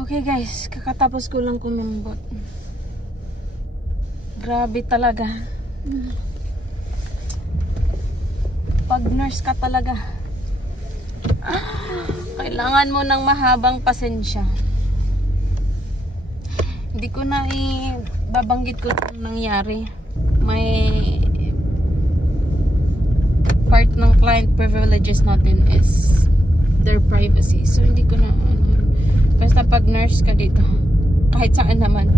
Okay guys, kakatapos ko lang kumimbot. Grabe talaga. Pag nurse ka talaga, kailangan mo ng mahabang pasensya. Hindi ko na babanggit ko itong nangyari. May part ng client privileges natin is their privacy. So hindi ko na basta pag nurse ka dito, kahit saan naman,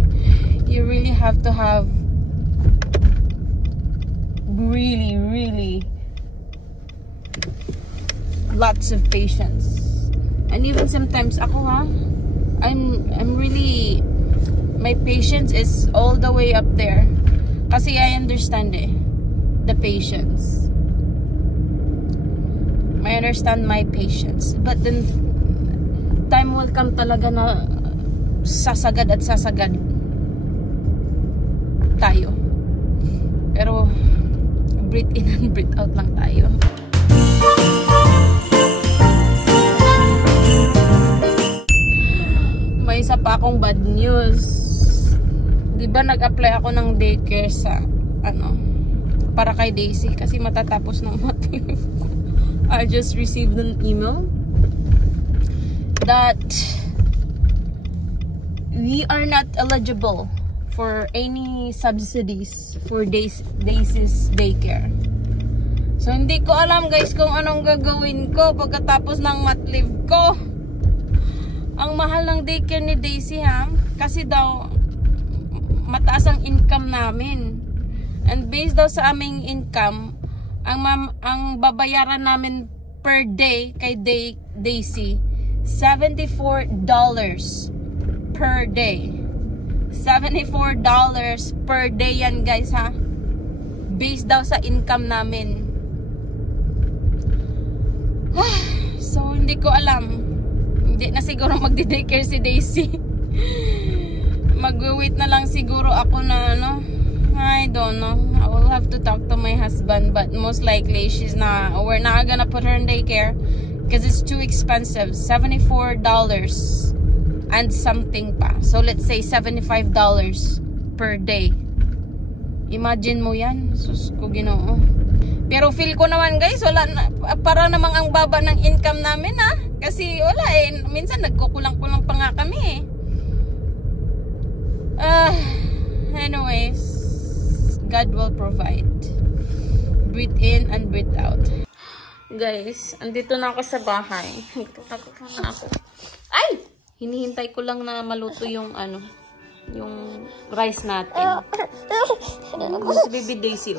you really have to have really lots of patience. And even sometimes ako I'm really, my patience is all the way up there. Kasi I understand the patience. I understand my patience. But then time will come talaga na sasagad at sasagad tayo. Pero breathe in and breathe out lang tayo. May isa pa akong bad news. Diba nag-apply ako ng daycare sa para kay Daisy kasi matatapos ng mat leave ko. I just received an email that we are not eligible for any subsidies for Daisy's daycare. So hindi ko alam guys kung anong gagawin ko pagkatapos ng mat leave ko. Ang mahal ng daycare ni Daisy kasi daw mataas ang income namin. And based daw sa aming income, ang babayaran namin per day kay Daisy $74 per day. $74 per day yan guys based daw sa income namin. So hindi ko alam. Hindi na siguro magdi-daycare si Daisy. Mag-wait na lang siguro ako na I don't know. I will have to talk to my husband, but most likely we're not gonna put her in daycare because it's too expensive. $74 and something pa. So let's say $75 per day. Imagine mo yan. Sus ko Ginoo. Pero feel ko naman guys, wala na, para namang ang baba ng income namin kasi wala minsan nagkukulang-kulang pa nga kami anyways, God will provide. Breathe in and breathe out. Guys, andito na ako sa bahay. Ay! Hinihintay ko lang na maluto yung yung rice natin. Si baby Daisy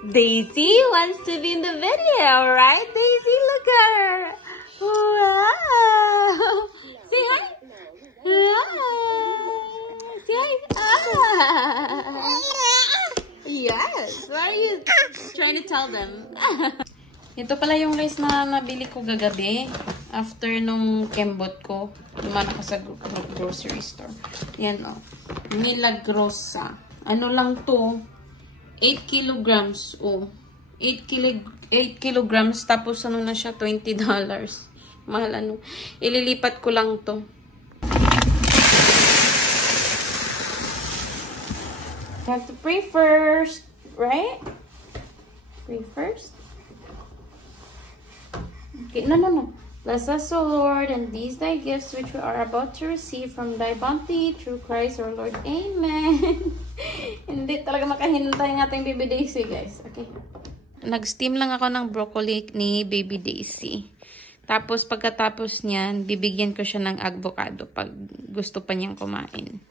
Daisy wants to be in the video, right? Daisy, look at her. Wow! Say hi. Say hi. Yes. What are you trying to tell them? Ito pala yung rice na nabili ko gagabi. After nung kembot ko, naman ako sa grocery store. Yan Milagrosa. Ano lang to? 8 kilograms. 8 kilograms. Tapos na siya? $20. Mahal ililipat ko lang to. You have to pray first. Right? Pray first. Okay, no. Bless us, O Lord, and these thy gifts which we are about to receive from thy bounty through Christ our Lord. Amen. Hindi talaga makahinantay ng ating baby Daisy, guys. Okay. Nag-steam lang ako ng broccoli ni baby Daisy. Tapos, pagkatapos niyan, bibigyan ko siya ng avocado pag gusto pa niyang kumain.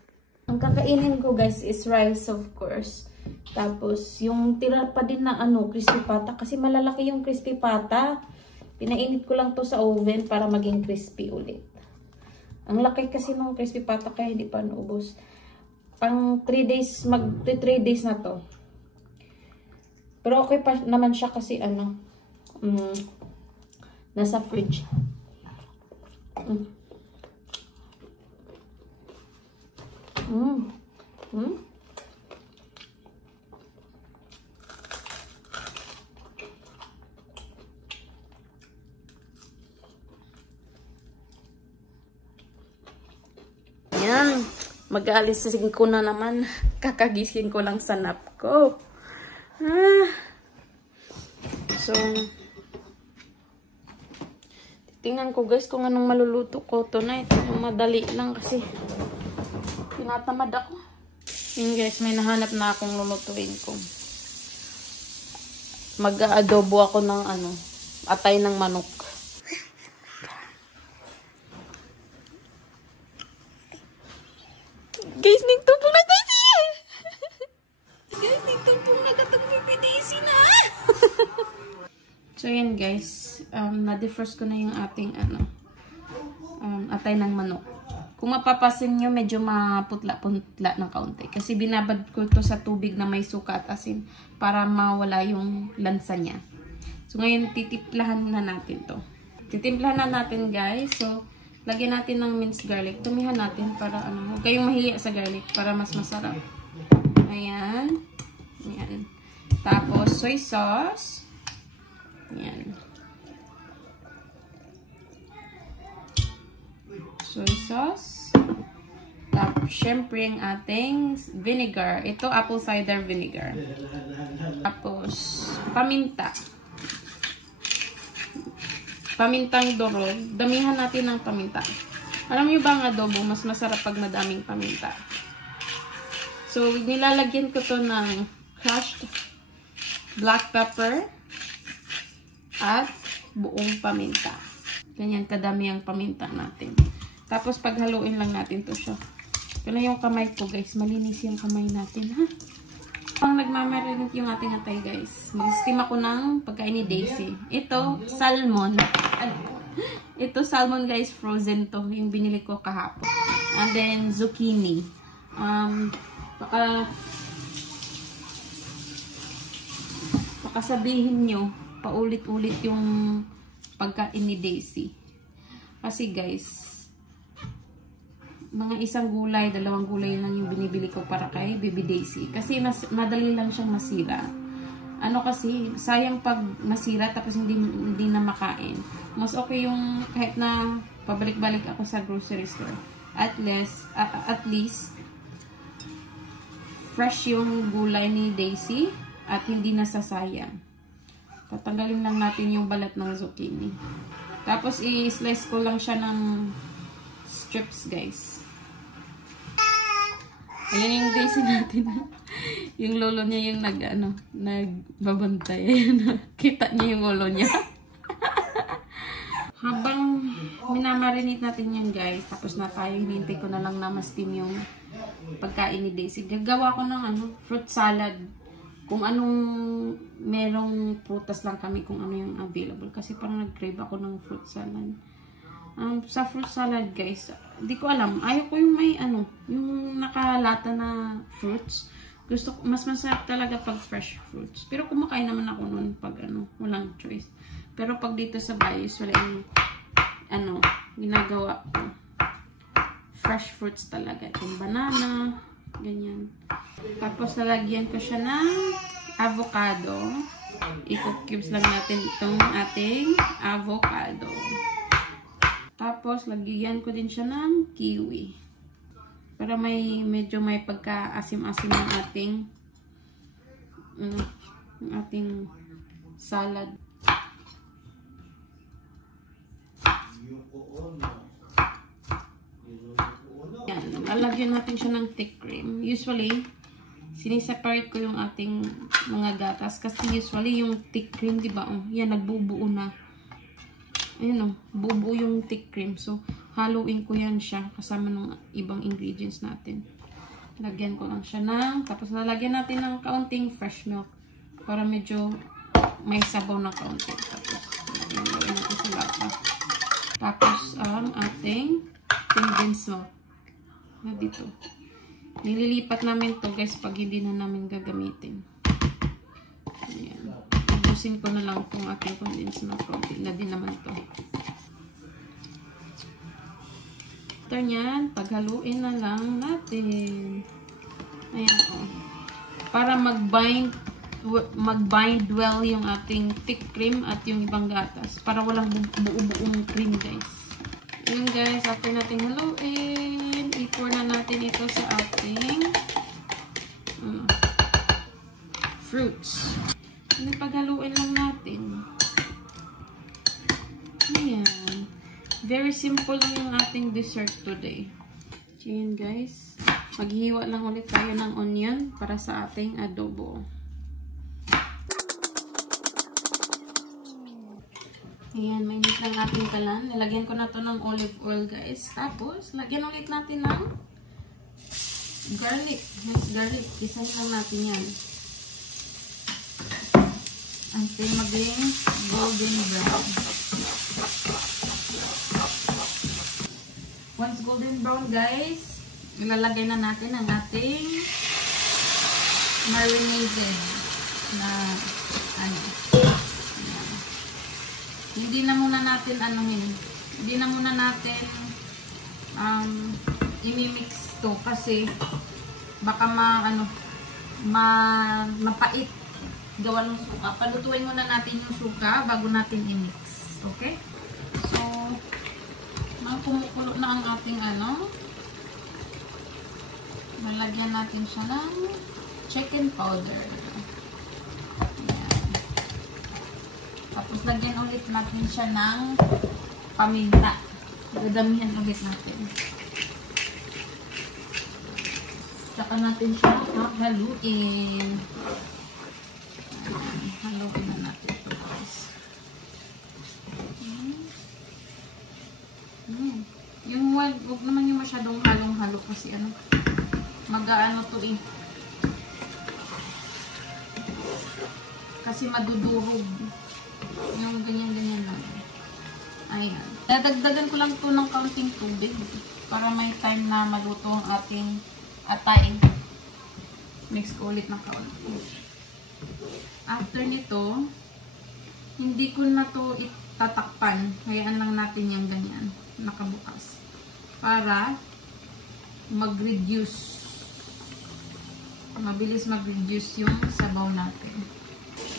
Ang kakainin ko, guys, is rice, of course. Tapos, yung tira pa din na crispy pata. Kasi malalaki yung crispy pata. Pinainit ko lang to sa oven para maging crispy ulit. Ang laki kasi ng crispy pata kaya hindi pa naubos. Pang 3 days, mag-3 days na to. Pero okay pa naman siya kasi nasa fridge. Ayan. Mag-aalisin ko na naman. Kakagising ko lang sa nap ko. So, tingnan ko guys kung anong maluluto ko tonight. Madali lang kasi tinatamad ako. Yun guys, may nahanap na akong lulutuin ko. Mag-adobo ako ng atay ng manok. Guys, nagtumpong na Daisy! Guys, nagtumpong na katong baby Daisy na! So, yan guys. Na-defrost ko na yung ating atay ng manok. Kung mapapasin nyo, medyo maputla-putla ng kaunti. Kasi binabad ko ito sa tubig na may suka at asin para mawala yung lansa niya. So, ngayon, titimplahan na natin to. Titimplahan na natin guys. So, lagyan natin ng minced garlic. Tumihan natin para huwag kayong mahiya sa garlic para mas masarap. Ayan. Ayan. Tapos, soy sauce. Ayan. Soy sauce. Tapos, syempre, ang ating vinegar. Ito, apple cider vinegar. Tapos, paminta. Pamintang durog. Damihan natin ng paminta. Alam niyo ba ang adobo, mas masarap pag madaming paminta. So, nilalagyan ko to ng crushed black pepper at buong paminta. Ganyan kadami ang paminta natin. Tapos, paghaluin lang natin to siya. Ito na yung kamay ko, guys. Malinis yung kamay natin, ha? Pang nagmamarinate yung ating atay, guys. Mag-steam ako ng pagkain ni Daisy. Ito, salmon. Ito, salmon, guys. Frozen to. Yung binili ko kahapon. And then, zucchini. Baka sabihin nyo, paulit-ulit yung pagkain ni Daisy. Kasi, guys, mga isang gulay, 2 gulay lang yung binibili ko para kay Baby Daisy. Kasi madali lang siyang masira. Kasi, sayang pag masira tapos hindi na makain. Mas okay yung kahit na pabalik-balik ako sa grocery store. At least, fresh yung gulay ni Daisy at hindi nasasayang. Tatanggalin lang natin yung balat ng zucchini. Tapos, i-slice ko lang siya ng strips, guys. Ayan yung Daisy natin. Yung lolo niya yung nagbabantay. Kita niya yung lolo niya. Habang minamarinate natin yan, guys, tapos na tayo, hinintay ko na lang na ma-steam yung pagkain ni Daisy. Gagawa ko ng fruit salad. Kung anong merong prutas lang kami, kung ano yung available. Kasi parang nag-crave ako ng fruit salad. Sa fruit salad, guys, di ko alam. Ayaw ko yung may yung nakalata na fruits. Gusto ko, mas masarap talaga pag fresh fruits. Pero kumakain naman ako nun pag walang choice. Pero pag dito sa bayos, wala yung ginagawa ko. Fresh fruits talaga. Yung banana, ganyan. Tapos lalagyan ko siya ng avocado. I-cook cubes lang natin itong ating avocado. Tapos, lagyan ko din siya ng kiwi. Para medyo may pagka-asim-asim ng ating salad. Yan. Lalagyan natin siya ng thick cream. Usually, siniseparate ko yung ating mga gatas. Kasi usually, yung thick cream, diba? Yan, nagbubuo na. Ayun bubuo yung thick cream. So, haluin ko yan siya kasama ng ibang ingredients natin. Lagyan ko lang siya tapos lalagyan natin ng kaunting fresh milk para medyo may sabaw na kaunti. Tapos, lagyan natin sa lata. Tapos, ating condensed milk. Dito. Nililipat namin to guys pag hindi na namin gagamitin. Ayan. Ubusin ko na lang itong ating condensed milk. Konti na din naman to. Ito yan. Paghaluin na lang natin. Ayan o. Para mag-bind well yung ating thick cream at yung ibang gatas. Para walang buo-buong cream guys. Ayan guys. After natin haluin, i-pour na dito sa ating fruits. Hindi, paghaluin lang natin. Ayan. Very simple lang yung ating dessert today. So, yun guys. Maghihiwa lang ulit tayo ng onion para sa ating adobo. Ayan, mainit lang ating kalan. Nilagyan ko na to ng olive oil guys. Tapos, lagyan ulit natin ng garlic. Yes, garlic. Isahin lang natin yan. Until maging golden brown. Once golden brown guys, ilalagay na natin ang ating marinated na ano. Ayan. Hindi na muna natin hindi na muna natin imimix to kasi baka mapait gawa ng suka. Palutuin muna natin yung suka bago natin i-mix. Okay? So, kumukulo na ang ating malagyan natin siya ng chicken powder. Ayan. Tapos, lagyan ulit natin siya ng paminta. Dadamihan ulit natin. Saka natin siya haluin. Haluin na natin ito guys. Yung wag naman yung masyadong halong-halo kasi mag-aano to eh. Kasi madudurog. Yung ganyan-ganyan lang. Ayan. Dadagdagan ko lang to ng kaunting tubig para may time na maluto ang ating atay. Mix ko ulit ng kaunti. After nito, hindi ko na to itatakpan. Hayaan lang natin yung ganyan. Nakabukas. Para mag-reduce. Mabilis mag-reduce yung sabaw natin.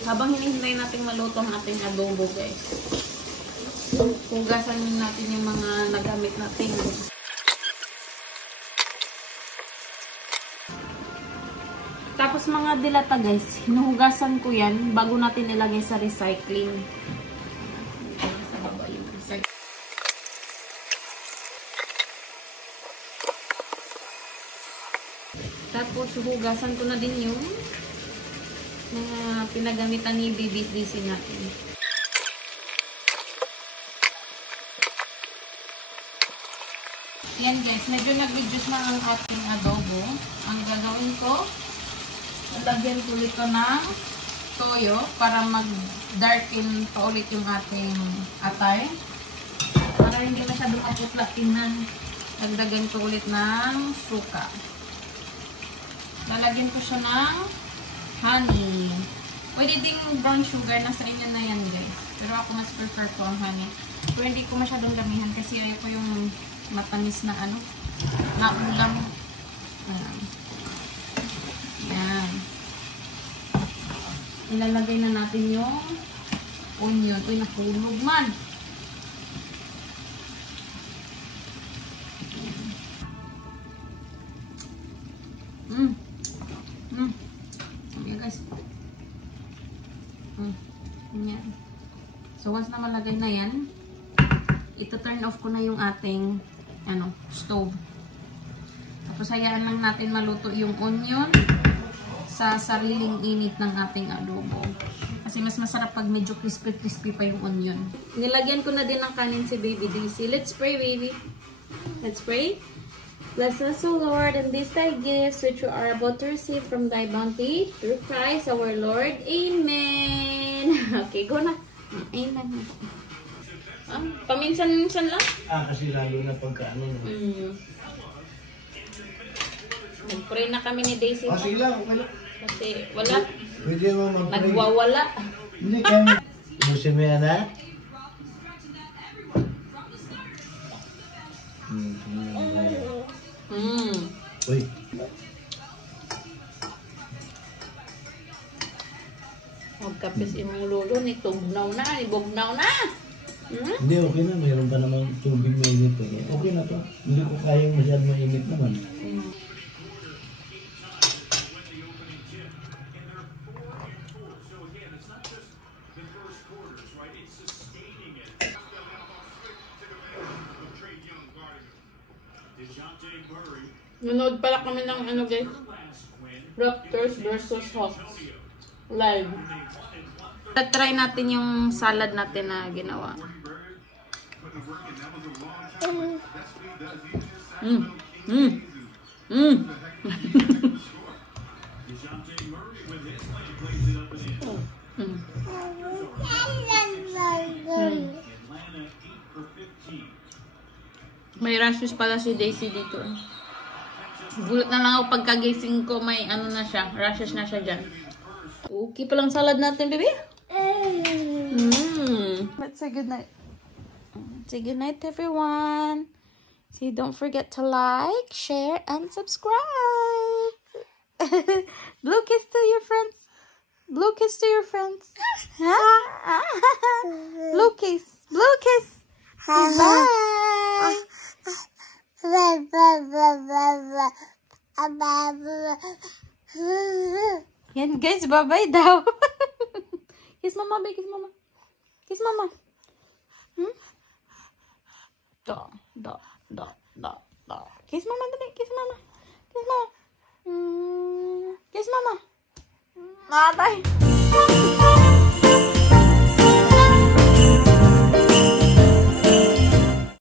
Habang hinihintay natin maluto ang ating adobo guys. Hugasan natin yung mga nagamit natin. Tapos mga dilata guys, hinuhugasan ko yan bago natin ilagay sa recycling. Sa baba yung recycling. Tapos hugasan ko na din yung mga pinagamitan ni BBC natin. Yan guys, medyo nag-reduce na ang ating adobo. Ang gagawin ko, lagyan ko ulit ko ng toyo para mag-darken pa ulit yung ating atay. Para hindi masyadong aputla tingnan, dagdagan ko ulit ng suka. Lalagyan ko siya ng honey. Pwede ding brown sugar, nasa inyo na yan guys. Pero ako mas prefer ko ang honey. Pero hindi ko masyadong damihan kasi ayoko yung matamis na na ulam. Yan. Ilalagay na natin yung onion. Uy, nahulog man. Ayan guys. Yan. So once na malagay na yan, ito-turn off ko na yung ating stove. Tapos hayaan lang natin maluto yung onion sa sariling init ng ating adobo. Kasi mas masarap pag medyo crispy pa yung onion. Nilagyan ko na din ng kanin si Baby Daisy. Let's pray, baby. Let's pray. Bless us, O Lord, and these thy gifts which we are about to receive from thy bounty through Christ our Lord. Amen. Okay, go na. Amen. Paminsan-minsan lang? Kasi lalo na pagkaano. Nag-pray na kami ni Daisy. Sige lang, okay lang. Kasi wala. Pwede mo mag-pray. Nagwawala. Hindi kami. Ibusin mo yan, ha? Uy. Magkapis imong lulo ni tugnaw na, ibugnaw na. Hindi, okay na. Mayroon pa namang tubig na init. Eh. Okay na to. Hindi ko kayang masyadong mainit naman. Nanood pala kami ng ano guys, Raptors versus Hawks live. Try natin yung salad natin na ginawa. May rashes pala si Daisy dito. Gulat na lang ako pagkagising ko, may ano na siya, rashes na siya dyan. Okay pa lang salad natin, baby. Let's say good night. Say good night, everyone. See, don't forget to like, share, and subscribe. Blue kiss to your friends. Blue kiss to your friends. Huh? Blue kiss. Blue kiss. Bye. Yan guys, bye-bye daw. Kiss mama, baby, kiss mama. Kiss mama. Da. Kiss mama, dali, kiss mama. Kiss mama. Kiss mama. Bye-bye.